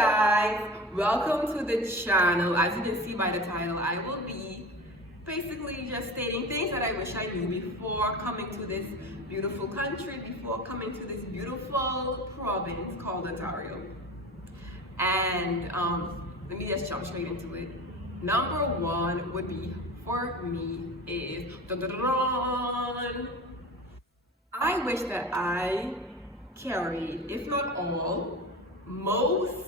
guys, welcome to the channel. As you can see by the title, I will be basically just stating things that I wish I knew before coming to this beautiful country, before coming to this beautiful province called Ontario. And let me just jump straight into it. Number one would be for me is I wish that I carried, if not all, most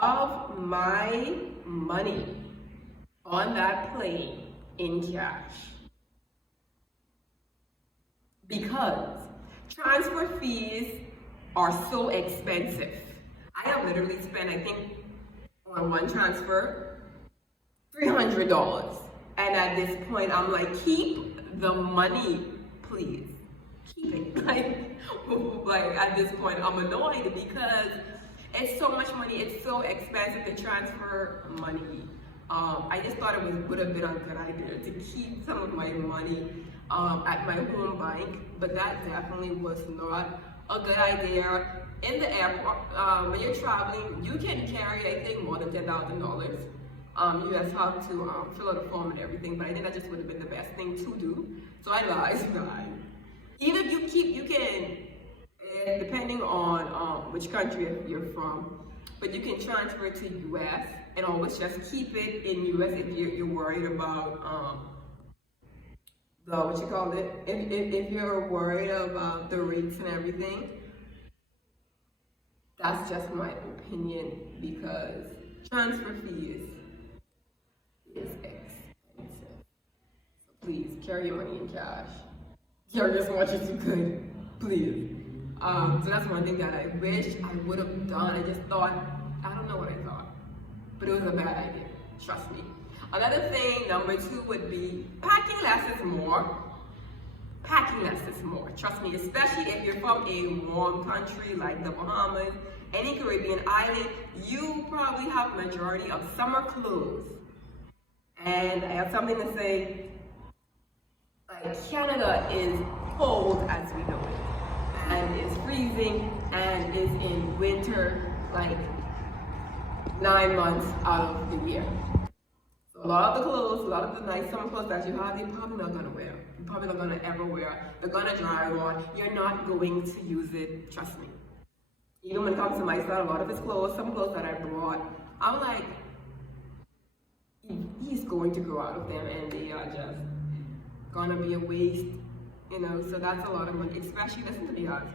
of my money on that plane in cash, because transfer fees are so expensive. I have literally spent, I think, on one transfer $300, and at this point I'm like, keep the money, please, keep it. Like at this point I'm annoyed because it's so much money, it's so expensive to transfer money. I just thought it would have been a good idea to keep some of my money at my home bank, but that definitely was not a good idea. In the airport, when you're traveling, you can carry, I think, more than $10,000. You just have to fill out a form and everything, but I think that just would have been the best thing to do. So I advise, even if you keep, you can, depending on which country you're from, but you can transfer it to US and always just keep it in US if you're worried about if you're worried about the rates and everything. That's just my opinion, because transfer fees is expensive. So please carry your money in cash. Carry as much as you could, please. So that's one thing that I wish I would have done. I just thought, I don't know what I thought, but it was a bad idea, trust me. Another thing, number two, would be packing less is more. Packing less is more, trust me, especially if you're from a warm country like the Bahamas, any Caribbean island. You probably have majority of summer clothes. And I have something to say, like Canada is cold as we know it, and it's freezing, and is in winter like 9 months out of the year. So a lot of the clothes, a lot of the nice summer clothes that you have, you're probably not gonna wear. You're probably not gonna ever wear. They're gonna dry on. You're not going to use it, trust me. Even when it comes to my son, a lot of his clothes, some clothes that I brought, I'm like, he's going to grow out of them, and they are just gonna be a waste, you know. So that's a lot of money, especially, listen to me guys,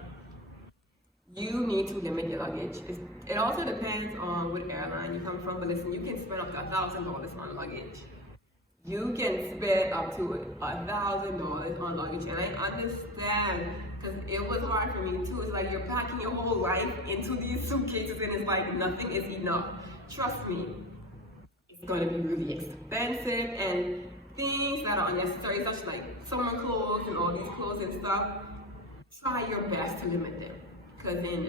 you need to limit your luggage. It also depends on what airline you come from, but listen, you can spend up to $1,000 on luggage. You can spend up to $1,000 on luggage, and I understand, because it was hard for me too. It's like you're packing your whole life into these suitcases, and it's like nothing is enough. Trust me, it's going to be really expensive, and things that are unnecessary, such like summer clothes and all these clothes and stuff, try your best to limit them, because then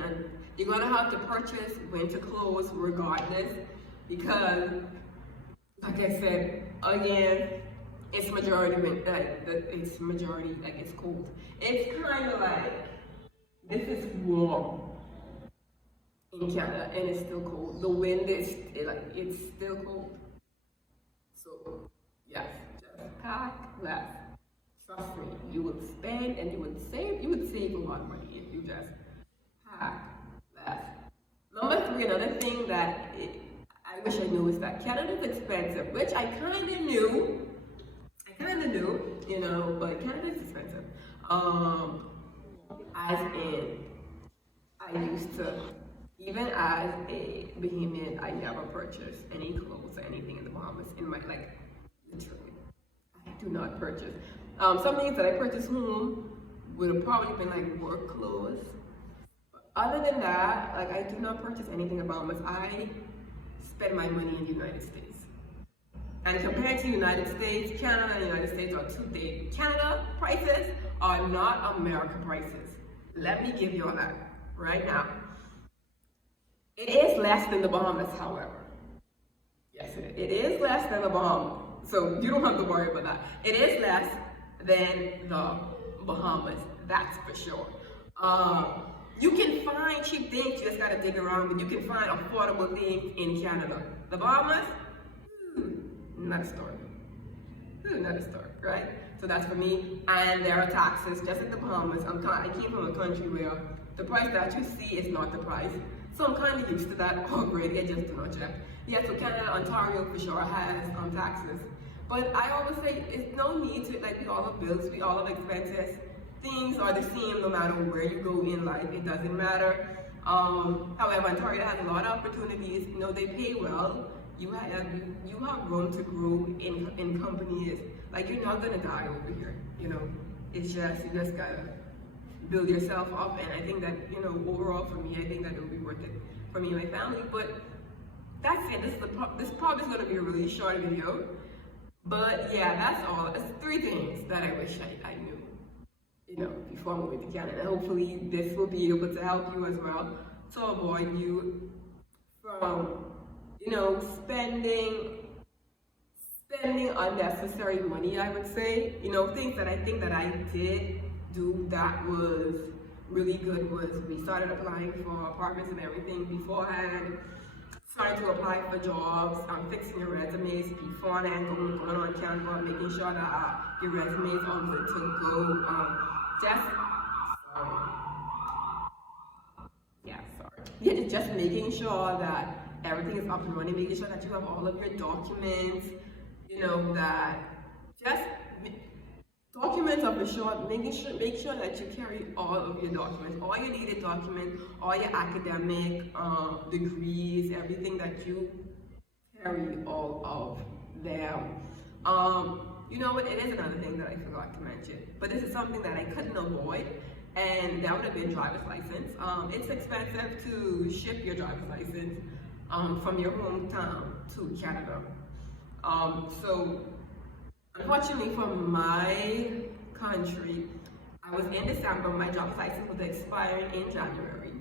you're going to have to purchase winter clothes regardless, because like I said, again, it's majority like it's cold. It's kind of like, this is warm in Canada, and it's still cold. The wind is it's still cold. So yes, just pack less. Trust me, you would spend and you would save a lot of money if you just pack less. Number three, another thing that I wish I knew is that Canada is expensive, which I kind of knew, you know, but Canada is expensive. As in, I used to, even as a Bahamian, I never purchased any clothes or anything in the Bahamas. In my, like, literally, I do not purchase. Some things that I purchased home would have probably been like work clothes. But other than that, like, I do not purchase anything in the Bahamas. I spend my money in the United States. And compared to the United States, Canada and the United States are two things. Canada prices are not American prices. Let me give you all that right now. It is less than the Bahamas, however. Yes, it is less than the Bahamas. So you don't have to worry about that. It is less than the Bahamas, that's for sure. You can find cheap things, you just gotta dig around, but you can find affordable things in Canada. The Bahamas, not a story. Not a story, right? So that's for me. And there are taxes, just like the Bahamas. I came from a country where the price that you see is not the price. So I'm kind of used to that already. I just do not check. Yeah, so Canada, Ontario for sure has taxes. But I always say it's no need to, like, we all have bills, we all have expenses. Things are the same no matter where you go in life, it doesn't matter. However, Ontario has a lot of opportunities. You know, they pay well. You have room to grow in companies. Like, you're not gonna die over here. You know, it's just, you just gotta build yourself up. And I think that, you know, overall for me, I think that it would be worth it for me and my family. But that's it. This probably is gonna be a really short video. But yeah, that's all. It's 3 things that I wish I knew, you know, before moving to Canada. Hopefully this will be able to help you as well, to avoid you from, you know, spending unnecessary money, I would say. You know, things that I think that I did do that was really good was we started applying for apartments and everything beforehand. Started to apply for jobs, fixing your resumes beforehand, going on Canva, making sure that your resumes are good to go. Just making sure that everything is up and running, making sure that you have all of your documents, you know, that just documents are for sure, make sure that you carry all of your documents, all your needed documents, all your academic degrees, everything that you carry, all of them. You know what, it is another thing that I forgot to mention, but this is something that I couldn't avoid, and that would have been driver's license. It's expensive to ship your driver's license from your hometown to Canada. So unfortunately for my country, I was in December, my driver's license was expiring in January.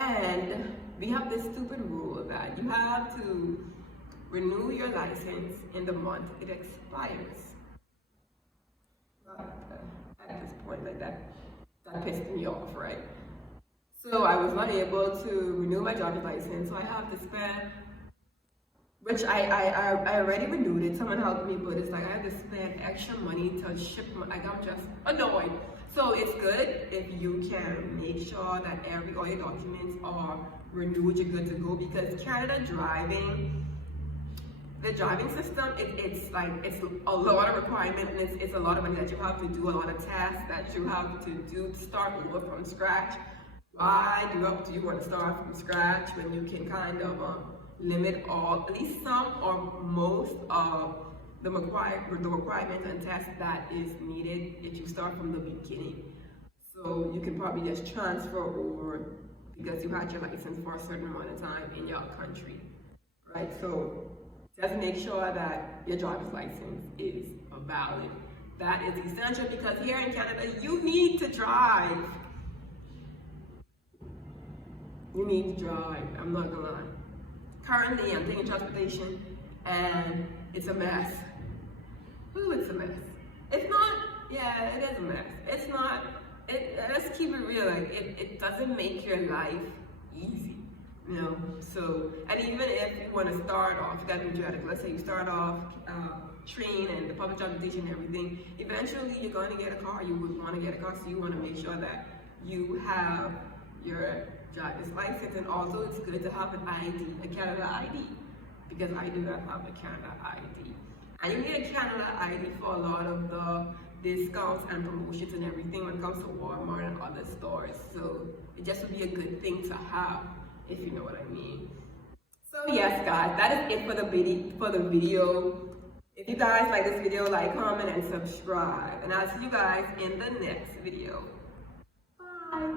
And we have this stupid rule that you have to renew your license in the month it expires. At this point, like that pissed me off, right? So I was not able to renew my driver's license, so I have to spend, which I already renewed it, someone helped me, but it's like I have to spend extra money to ship, like I'm just annoyed. So it's good if you can make sure that all your documents are renewed, you're good to go, because Canada driving, the driving system, it's a lot of requirement, and it's a lot of money that you have to do, a lot of tests that you have to do to start over from scratch. Why do you want to start from scratch when you can kind of limit at least some or most of the requirements and tests that is needed if you start from the beginning? So you can probably just transfer over because you had your license for a certain amount of time in your country, right? So just make sure that your driver's license is valid. That is essential because here in Canada, you need to drive. You need to drive, I'm not gonna lie. Currently, I'm taking transportation and it's a mess. Ooh, it's a mess. It's not, yeah, it is a mess. It's not, let's keep it real, like, it doesn't make your life easy. You know, so, and even if you want to start off, you gotta be dramatic. Let's say you start off train and the public transportation and everything, eventually you're going to get a car, you would want to get a car, so you want to make sure that you have your driver's license, and also it's good to have an ID, a Canada ID, because I do not have a Canada ID. And you need a Canada ID for a lot of the discounts and promotions and everything when it comes to Walmart and other stores, so it just would be a good thing to have, if you know what I mean. So yes guys, that is it for the video. If you guys like this video, like, comment, and subscribe. And I'll see you guys in the next video. Bye.